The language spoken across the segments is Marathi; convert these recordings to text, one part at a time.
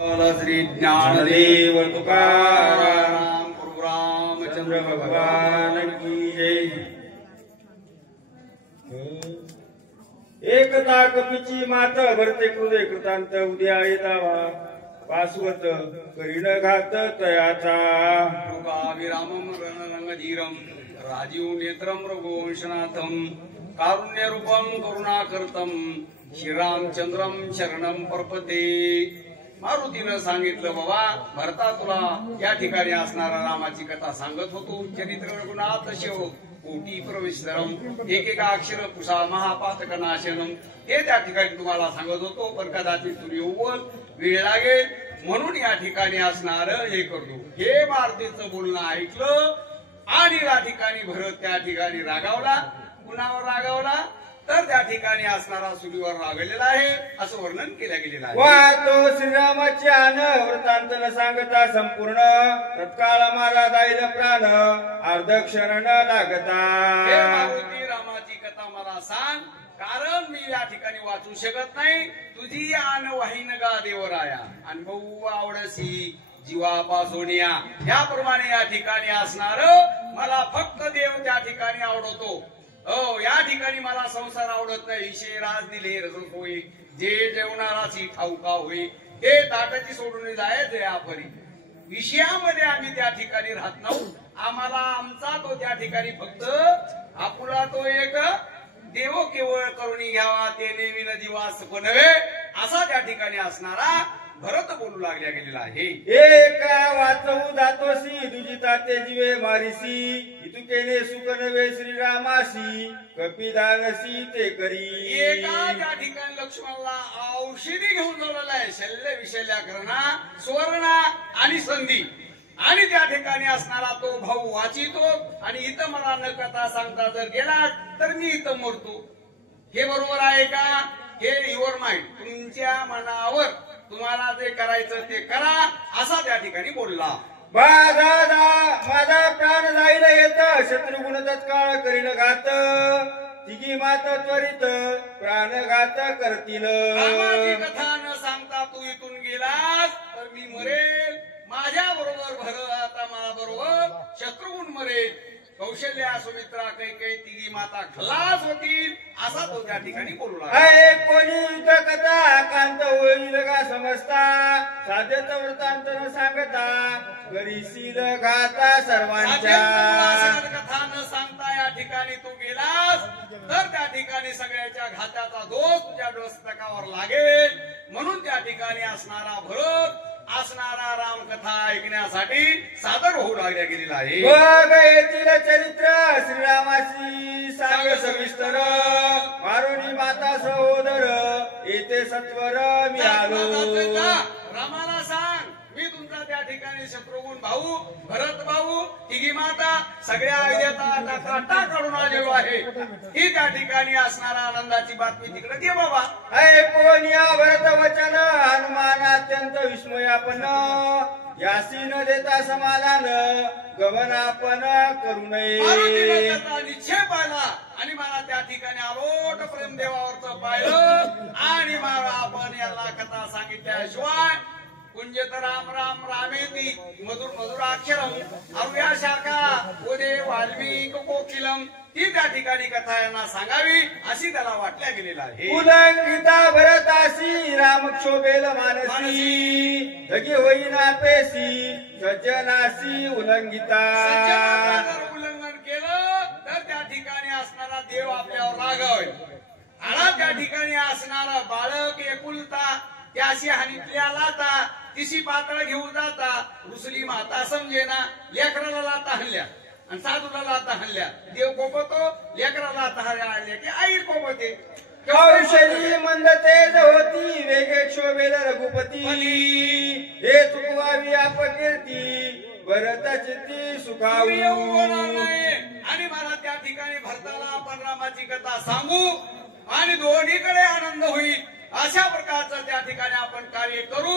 श्री ज्ञानदेव तुकाराम प्रभु रामचंद्र भगवान की जय। एकता कपीची मात भरते हृदय कृतांत उद्या येतावा पासवत करीन घात तयाचा लोकाभिरामम रणरंगधीरम राजीव नेत्रम रघुवंशनाथम कारुण्य रूपम करुणाकर्तम श्रीरामचंद्रम शरणम प्रपदे। मारुतीनं सांगितलं बाबा भरता तुला या ठिकाणी असणारा रामाची कथा सांगत होतो। चरित्र रघुनाथ शिव कोटी प्रविशरम एक अक्षर कुशा महापातक नाशनम हे त्या ठिकाणी तुम्हाला सांगत होतो। पण कदाचित तुम्ही येऊन वेळ लागेल म्हणून या ठिकाणी असणार हे करतो। हे मारुतीचं बोलणं ऐकलं आणि या ठिकाणी भरत त्या ठिकाणी रागावला। कुणावर रागावला तर त्या ठिकाणी असणारा सुरीवर रागलेला आहे असं वर्णन केलं गेलेलं आहे। वाहतो श्रीरामाची आन वृत्तांत न सांगता संपूर्ण तत्काळ माझा जाईल प्राण अर्ध क्षण न लागता। हे मारुती रामाची कथा मला सांग कारण मी या ठिकाणी वाचू शकत नाही। तुझी आन वाहीन गा देवराया आणि बहु आवडसी जीवापासोनिया याप्रमाणे या ठिकाणी असणार मला फक्त देव त्या ठिकाणी आवडतो। या ठिकाणी मला संसार आवडत नाही। विषय राज दिले रस होई जे जेवणाराची ठाऊका होई ते ताटाची सोडून जायचे आपली विषयामध्ये आम्ही त्या ठिकाणी राहत नाही। आम्हाला आमचा तो त्या ठिकाणी फक्त आपुला तो एक देव केवळ करुणी घ्यावा ते नेमीन जीवास बनवे असा त्या ठिकाणी असणारा भरत बोलू लागल्या गेलेला आहे। एका वाचवू जातोसी तुझी ताते जीवे मारिसी इतुकेने सुख नवे श्रीरामासी कपिदानसी ते करी। एका त्या ठिकाणी लक्ष्मणला औषधी घेऊन जावलेला आहे शल्य विशल्या करणा सुवर्ण आणि संधी आणि त्या ठिकाणी असणारा तो भाऊ वाचितो आणि इथं मला न कथा सांगता जर गेला तर मी इथं मरतो। हे बरोबर आहे का? हे युअर माइंड तुमच्या मनावर तुम्हाला जे करायचं ते करा असा त्या ठिकाणी बोलला। माझा प्राण जाईल येत शत्रुगुण तत्काळ करीन घात तिघी मात त्वरित प्राणघात करतील। रामाची कथा न सांगता तू इथून गेलास तर मी मरेल माझ्या बरोबर भरत मला बरोबर शत्रुगुण मरेल कौशल्या सुमित्रा कैकेयी तिघी माता खलास होतील असा तो त्या ठिकाणी बोलू लागला। कोणी युद्ध कथा कांत होईल का समजता साध्यच वृत्तांत न सांगता करीशील घाता सर्वांच्या। कथा न सांगता या ठिकाणी तू गेलास तर त्या ठिकाणी सगळ्याच्या घाताचा दोष तुझ्या डोसकावर लागेल म्हणून त्या ठिकाणी असणारा भरत असणारा रामकथा ऐकण्यासाठी सादर होऊ लागल्या गेलेला आहे। बघ येथील चरित्र श्रीरामाची सांग सविस्तर मारुनी माता सहोदर येथे सत्वर मी आलो। रामाला सांग मी तुमचा त्या ठिकाणी शत्रुघ्न भाऊ भरत भाऊ तिघी माता सगळ्या अयोध्येचा काटा काढून आलेलो आहे। ही त्या ठिकाणी असणारा आनंदाची बातमी तिकडे दे बाबा। ऐकून या भरत वचन हनुमान अत्यंत विस्मयापन्न यासी न देता समाधान गमन आपण करू नये। निश्चय पाहिला आणि मला त्या ठिकाणी आलोट प्रेम देवावरच पाहिलं आणि मला आपण याला कथा सांगितल्याशिवाय कुंजत राम राम रामेती मधुर मधुराक्षरम अरुया शाखा उदे वाल्मिक कोकिलम ती त्या ठिकाणी कथा यांना सांगावी अशी त्याला वाटल्या गेलेला आहे। उल्लंघिता भरतासी रामक्षोभेल मानसी जगी होईना पेसी सज्जनासी उल्लंघिता। उल्लंघन केलं तर त्या ठिकाणी असणारा देव आपल्यावर रागावेल आणि त्या ठिकाणी असणारा बाळक एकुलता त्याशी हानीतल्या लाता तिशी पातळ घेऊन जाता रुसली माता समजेना लेकराला लाता हल्ल्या आणि साधूला लाता हल्ल्या देव कोपतो लेकराला लाता हल्ल्या की आई कोपते। कौशली मंद तेज होती वेगे क्षोभेल रघुपती हे चुकवावी अपकीर्ती भरताची ती सुखावी आणि मला त्या ठिकाणी भरताला आपण रामाची कथा सांगू आणि दोन्हीकडे आनंद होईल अशा प्रकारचं त्या ठिकाणी आपण कार्य करू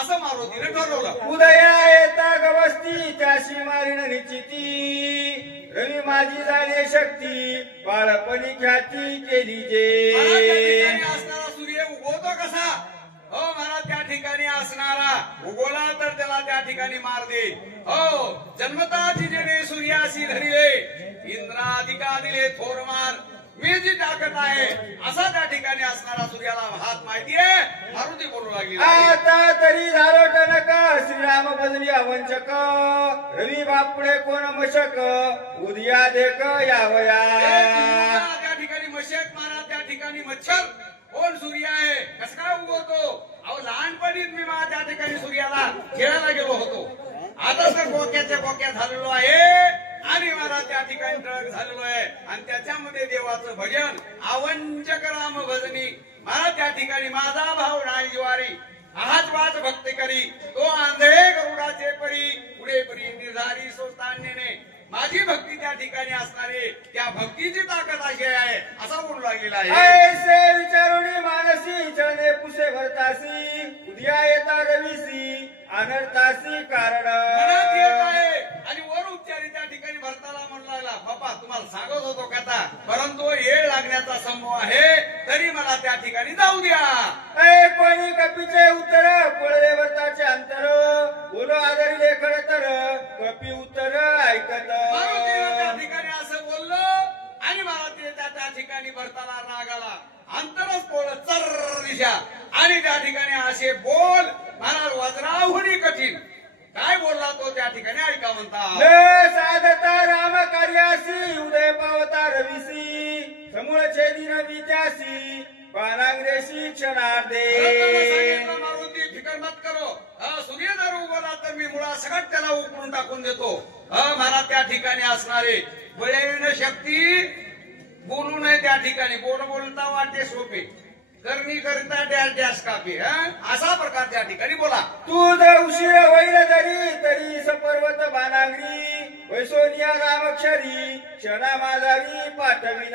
असं मारुतीने ठरवलं। उदया येता गवस्ती त्याशी मारीन निश्चिती रवी माझी झाली शक्ती बाळपणी ख्याती केली जे। असणारा सूर्य उगवतो कसा हो मला त्या ठिकाणी ठिकाणी असणारा उगवला तर त्याला त्या ठिकाणी मार दे. हो जन्मताची जेणे सूर्याशी धरिले इंद्राधिका दिले थोर मार. मी जी टाकत आहे असा त्या ठिकाणी असणारा सूर्याला हात माहितीये. मारुती बोलू लागली आता तरी झालो टणक श्रीराम बदली अवंचक रवी बापुडे कोण मशक उद्या देख यावया. त्या ठिकाणी मशक मारा त्या ठिकाणी मच्छर कोण सूर्य आहे कसं काय उगवतो. अहो लहानपणीच मी मला त्या ठिकाणी सूर्याला खेळायला गेलो होतो. आता तर बोक्याच्या बोक्या झालेलो आहे आणि मला त्या ठिकाणी टळक झालेलो आहे आणि त्याच्यामध्ये देवाचं भजन आवंचक राम भजनी. मला त्या ठिकाणी माझा भाव नाही ज्वारी आहाच वाच भक्ती करी तो आंधळे गरुडाचे परी पुढे परी निर्धारी सोस्तान्यने. माझी भक्ती त्या ठिकाणी असणारे त्या भक्तीची ताकद अशी आहे असा बोलू लागलेला आहे. ऐसे विचारुणी मानसी चळणे पुसे भरतासी उद्या येता रवीसी अनर्थासी कारण. मनात येत आहे आणि वर उच्चारी त्या ठिकाणी भरताला म्हणू लागला बाबा तुम्हाला सांगत होतो कथा परंतु येळ लागण्याचा संभव आहे तरी मला त्या ठिकाणी जाऊ द्या. ऐ कोणी कपीचे उत्तर पळले भरताचे अंतर बोलो आदरी लेखन तर कपी उत्तर ऐकत. मारुतीनं त्या ठिकाणी असं बोललं आणि मला ते त्या ठिकाणी भरताला राग आला. अंतरच पोळ चर दिशा आणि त्या ठिकाणी असे बोल मला वज्राहुनी कठीण. काय बोलला तो त्या ठिकाणी ऐका म्हणता. साधता राम कार्यासी उदय पावता रवीसी समूळ छेदिन विद्यासी पानांग्रेशी क्षणार्धे. मारुती फिकर मत करो. सूर्य जर उगवला तर मी मुळा सगळं त्याला उकळून टाकून देतो. मला त्या ठिकाणी असणारे बळीन शक्ती बोलू नये त्या ठिकाणी बोलता वाटे सोपे करणी करिता डॅश डॅश कापे असा प्रकार त्या ठिकाणी बोला. तू उशीर होईल तरी तरी सपर्वत बानांगरी वैसोनिया रामक्षरी क्षणा माझारी पाठविन.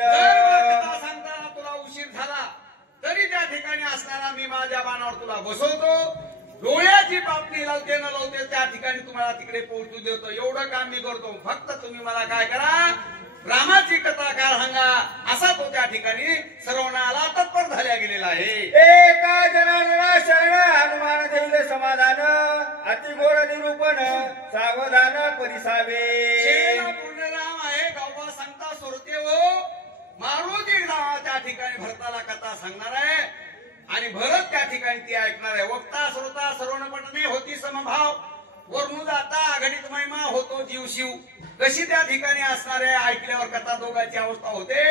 सांगताना तुला उशीर झाला तरी त्या ठिकाणी असणारा मी माझ्या बाणावर तुला बसवतो. डोळ्याची पापणी लावते न लावते त्या ठिकाणी तुम्हाला तिकडे पोहोचू देतो. एवढं काम मी करतो. फक्त तुम्ही मला काय करा रामाची कथा काय सांगा असा तो त्या ठिकाणी सर्वनाला तत्पर झाल्या गेलेला आहे. एका जनार्दना शरण हनुमान देईल समाधान अतिगोड निरूपण सावधान परिसावे. पूर्ण राम आहे गावबा सांगता सोरते हो. मारुती त्या ठिकाणी भरताला कथा सांगणार आहे आणि भरत त्या ठिकाणी ती ऐकणार आहे. वक्ता श्रोता सर्वण पटणे होती समभाव वरून जाता आघाडीत महिमा होतो जीव शिव. कशी त्या ठिकाणी असणारे ऐकल्यावर कथा दोघांची अवस्था होते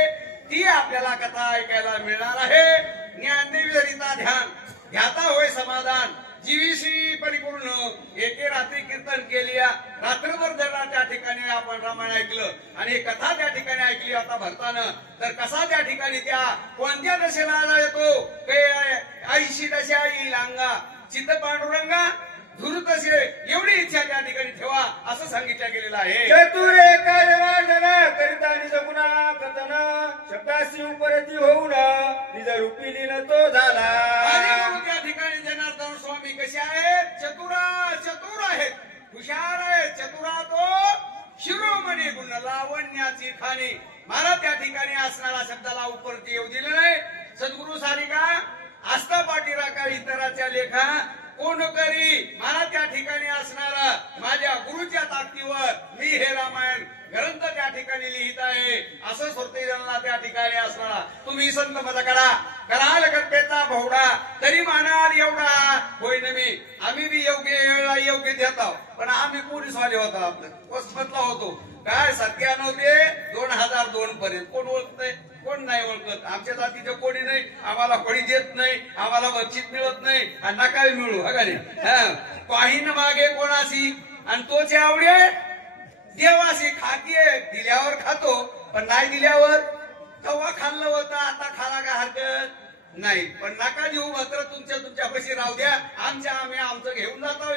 ती आपल्याला कथा ऐकायला मिळणार आहे. ज्ञानदेवीचा ध्यान ध्याता होय समाधान जीवीशी परिपूर्ण एके रात्री कीर्तन केली. रात्रभर जरा त्या ठिकाणी आपण रामायण ऐकलं आणि हे कथा त्या ठिकाणी ऐकली आता भरतानं तर कसा त्या ठिकाणी त्या कोणत्या दशेला येतो ऐशी दशा येईल अंगा चित्त पांडुरंगा धुर तसे एवढी इच्छा त्या ठिकाणी ठेवा असं सांगितलं गेलेलं आहे. चतुर एका जनार्दन करिता निज गुणा कथन शब्दाशी उपरती होऊन निज रूपी लीन तो झाला. त्या ठिकाणी जनार्दन स्वामी कसे आहेत चतुर आहेत हुशार आहेत चतुरा तो शिरोमणी गुण लावण्याची खाणी. मला त्या ठिकाणी असणारा शब्दाला उपरती येऊ दिलं नाही. सद्गुरु सारिका आस्था पाटीरा का इतराच्या लेखा कोण करी. मला त्या ठिकाणी असणारा माझ्या गुरुच्या ताकदीवर मी हे रामायण ग्रंथ त्या ठिकाणी लिहित आहे असं सोरतेजनला त्या ठिकाणी असणारा तुम्ही संत मजा करा कराल गप्पेचा भोवडा तरी मानाल एवढा होय न मी. आम्ही बी योग्य देत आहोत पण आम्ही पोलीसवाले होतो आपलं वसमतला होतो काय 97 ते 2002 पर्यंत कोण ओळखतंय कोण नाही ओळखत. आमच्या जातीचे कोणी नाही आम्हाला कोणी देत नाही आम्हाला बक्षीस मिळत नाही आणि नका मिळू अगाने काही न मागे कोणाशी आणि तोच आवडे देवाशी खातीये दिल्यावर खातो पण नाही दिल्यावर कव्हा खाल्लं होतं आता खाला का हरकत नाही पण नका देऊ मात्र तुमच्या पैसे राहू द्या आम्ही आमचं घेऊन जातो.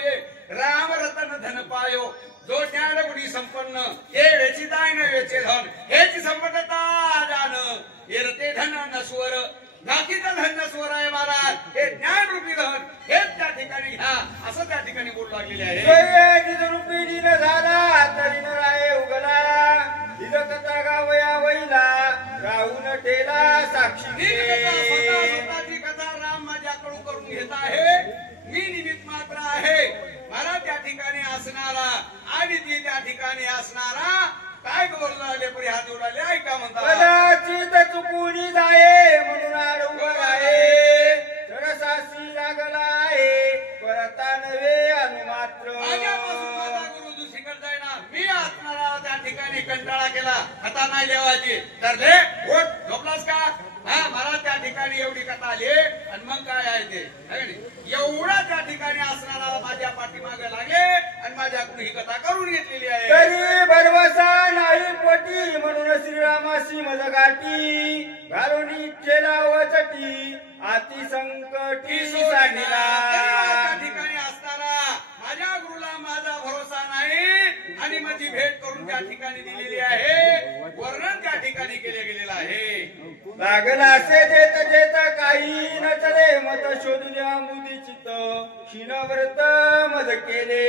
राम रतन धन पायो जो ज्ञान गुणी संपन्न हे वेचिताय न वेचे धन हेची संपन्नता जाण येरते धन नस्वर नातीचं धन नस्वर आहे महाराज हे ज्ञान रूपी धन हेच त्या ठिकाणी घ्या असं त्या ठिकाणी बोलू लागलेले आहे. निज रूपी लीन झाला तरी न राये उगला निज कथा गावया वैला राहून टेला साक्षी. स्वतःची कथा राम माझ्याकडून करून घेत आहे. मी आहे मला त्या ठिकाणी असणारा आणि ती त्या ठिकाणी असणारा काय बोलले परी हात जोडले ऐका म्हणतात कदाचित चुकुनी जाये म्हणून आडवं आहे सरसासी लागला आहे परता नव्हे अनुमात्र माझ्यापासून माझा गुरु दुसरीकडे जाईना मी असणारा त्या ठिकाणी कंटाळा केला आता नाही देवाची तर दे वोट झोपलास का हा मला त्या ठिकाणी एवढी कथा आली आणि मग काय आहे ते है की नाही? एवढा त्या ठिकाणी असणारा माझ्या पाठीमागे लागले आणि माझ्याकडून ही कथा करून घेतलेली आहे तरी भरवसा नाही पोटी म्हणून श्रीरामासी मज गाठी घालून केला वचटी अति संकटी सांगितला त्या ठिकाणी असणारा माझ्या गुरुला माझा भरोसा नाही आणि माझी भेट करून त्या ठिकाणी दिलेली आहे वर्णन त्या ठिकाणी केले गेलेलं आहे लागला असे देत देत काही न चले मत शोधून मुदी चित्त क्षीणव्रत मज केले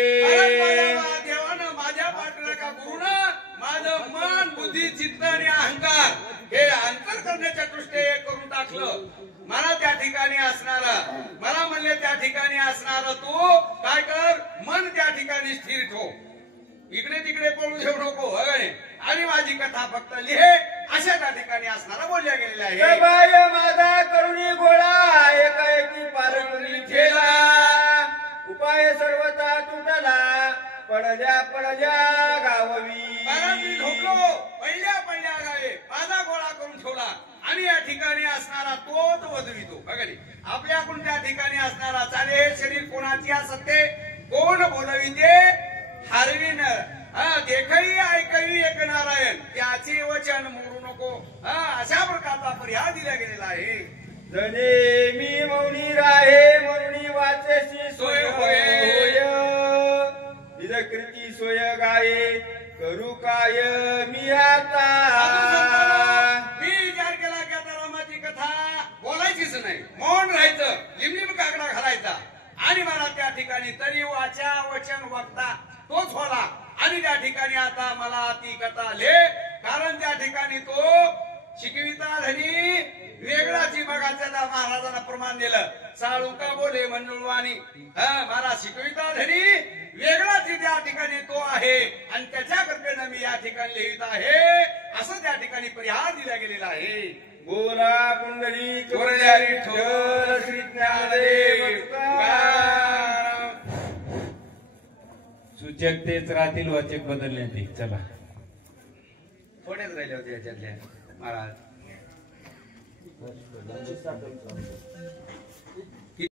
देवानं माझ्या पाठीला गुरुनं माझं मन बुद्धी चित्त आणि अहंकार हे अंतर करण्याच्या दृष्टीने करून टाकलं मला त्या ठिकाणी असणारा मला म्हणले त्या ठिकाणी असणारा तू काय कर मन त्या ठिकाणी स्थिर ठेव इकडे तिकडे पळू देऊ नको आणि माझी कथा फक्त लिहे अशा त्या ठिकाणी असणारा बोलल्या गेलेला आहे बाय माझा करुणी गोळा एकाएकी पालकुनी ठेला उपाय सर्वता तुटला पडल्या गाववी मी झोपलो पहिल्या गावे माझा गोळा करून ठेवला आणि या ठिकाणी असणारा तोच वधवितो बघाली आपल्याकडून त्या ठिकाणी असणारा चालेल शरीर कोणाची असते कोण बोलविते हरवीन देखही ऐकही एक नारायण त्याचे वचन मोरू नको अशा प्रकारचा पर्याय दिला गेलेला आहे जने मी मौनी राहे म्हणून वाचेसी सोय होय निज कृती सोय गाये करू काय मी आता मी विचार केला की आता रामाची कथा बोलायचीच नाही मौन राहायचं लिंबलिंब काकडा घालायचा आणि मला त्या ठिकाणी तरी वाचा वचन वक्ता तोच होला आणि त्या ठिकाणी आता मला ती कथा ले कारण त्या ठिकाणी तो शिकविता धनी वेगळाची मगाच्या महाराजांना प्रमाण दिलं साळुका बोले मंडळवाणी मला शिकविता धनी वेगळाची त्या ठिकाणी तो आहे आणि त्याच्या कृपेनं मी या ठिकाणी लिहित आहे असं त्या ठिकाणी परिहार दिला गेलेला आहे बोला पुंडली विठ्ठल श्री ज्ञानदेव सूचक तेच राहतील वाचक बदलण्याचे चला थोडेच राहिले होते याच्यातल्या महाराज